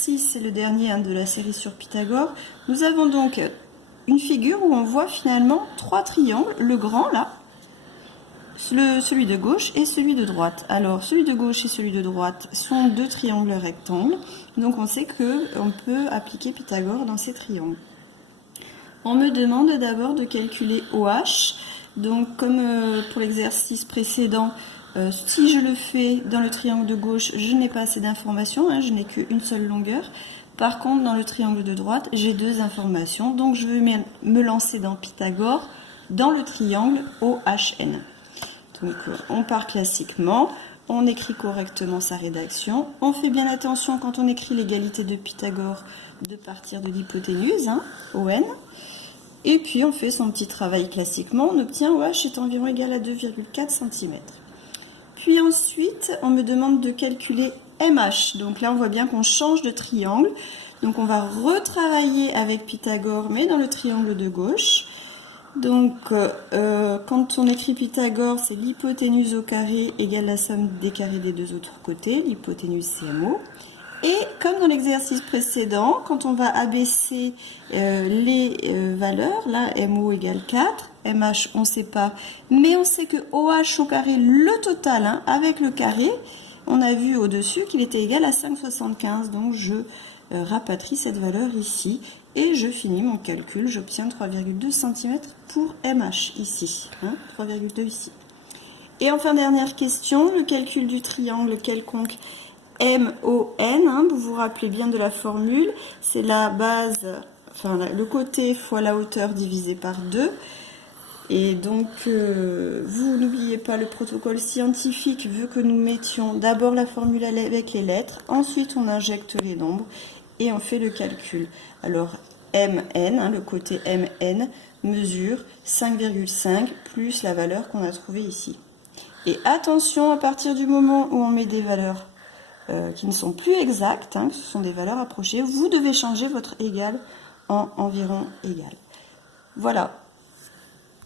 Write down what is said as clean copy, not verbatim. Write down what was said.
exercice, c'est le dernier de la série sur Pythagore. Nous avons donc une figure où on voit finalement trois triangles, le grand là, celui de gauche et celui de droite. Alors celui de gauche et celui de droite sont deux triangles rectangles, donc on sait qu'on peut appliquer Pythagore dans ces triangles. On me demande d'abord de calculer OH, donc comme pour l'exercice précédent, si je le fais dans le triangle de gauche, je n'ai pas assez d'informations, je n'ai qu'une seule longueur. Par contre, dans le triangle de droite, j'ai deux informations, donc je vais me lancer dans Pythagore dans le triangle OHN. Donc on part classiquement, on écrit correctement sa rédaction, on fait bien attention quand on écrit l'égalité de Pythagore de partir de l'hypoténuse, ON, et puis on fait son petit travail classiquement, on obtient OH est environ égal à 2,4 cm. Puis ensuite, on me demande de calculer MH. Donc là, on voit bien qu'on change de triangle. Donc on va retravailler avec Pythagore, mais dans le triangle de gauche. Donc quand on écrit Pythagore, c'est l'hypoténuse au carré égale la somme des carrés des deux autres côtés, l'hypoténuse CMO. Et comme dans l'exercice précédent, quand on va abaisser les valeurs, là MO égale 4, MH on ne sait pas, mais on sait que OH au carré, le total, avec le carré, on a vu au-dessus qu'il était égal à 5,75, donc je rapatrie cette valeur ici, et je finis mon calcul, j'obtiens 3,2 cm pour MH ici, 3,2 ici. Et enfin dernière question, le calcul du triangle quelconque MON, vous vous rappelez bien de la formule, c'est la base, enfin le côté fois la hauteur divisé par 2. Et donc, vous n'oubliez pas, le protocole scientifique veut que nous mettions d'abord la formule avec les lettres, ensuite on injecte les nombres et on fait le calcul. Alors, MN, le côté MN, mesure 5,5 plus la valeur qu'on a trouvée ici. Et attention, à partir du moment où on met des valeurs qui ne sont plus exactes, que ce sont des valeurs approchées, vous devez changer votre égal en environ égal. Voilà.